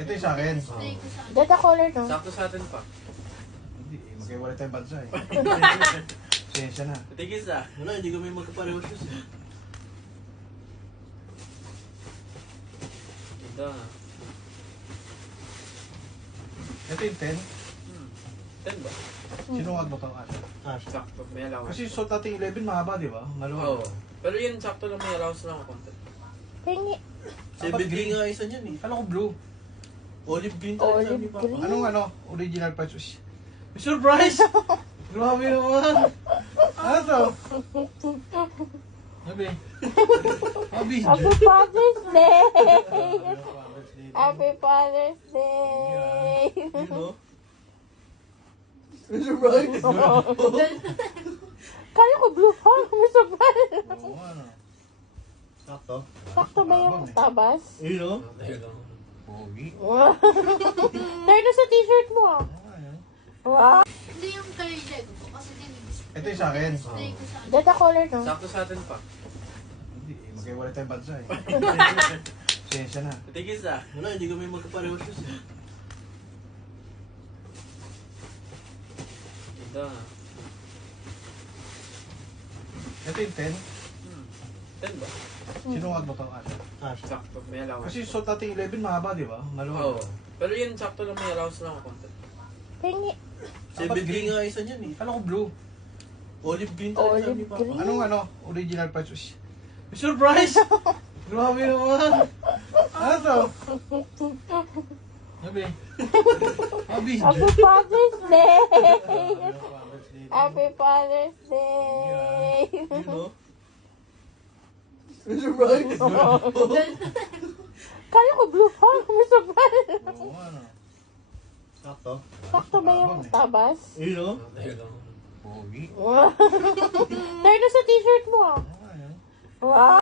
Ito yung sa akin. Data color, no? Sakto sa atin pa. Hindi, magkaiwala tayong bansa eh. Sensya na. Tigis ah. Wala, hindi kami magkapareho shoes eh. Ito. Ito yung 10. 10 ba? Sinukat mo ito? Sakto. May allowance. Kasi suot natin 11, mahaba di ba? Maluwag. Oo. Pero yun, sakto lang may allowance lang ako konti. Hingi. 7K nga isa niyan eh. Kala ko blue. Olive green tayo sabi Olive pa. green. Anong original price? May surprise! Grabe naman! Ano to? Sabi. Sabi. Happy Father's Day! Happy Father's Day! You know? May surprise! Kala ko blue ha? May surprise! Oo, ano? Sakto. Sakto ba yung tabas? You know? Pogi. Dahil na sa t-shirt mo ah. Wow! Hindi yung color Lego po kasi dinigis. Ito yung sa akin. Lego sa akin. Data color, no? Sakto sa atin pa. Hindi, magkaiwala tayong bansa eh. Sensya na. Tigis ah. Wala, hindi kami magkapareho shoes eh. Ito. Ito yung 10. 10 ba? Sinukat mo ito? Sakto. May allowance. Kasi suot natin 11, mahaba di ba? Maluwag. Oo. Pero yun, sakto lang may allowance lang ako konti. Hingi. 7K nga isa niyan eh. Kala ko blue. Olive green tayo sabi Olive pa. green. Anong original price? May surprise! Grabe naman! Ano to? Sabi. Sabi. Happy Father's Day! Happy Father's Day! You know? May surprise! Kala ko blue ha? May surprise! Oo, ano? Sakto. Sakto ba yung tabas? You know? Pogi. Dahil na sa t-shirt mo ah. Oo, ano? Wow!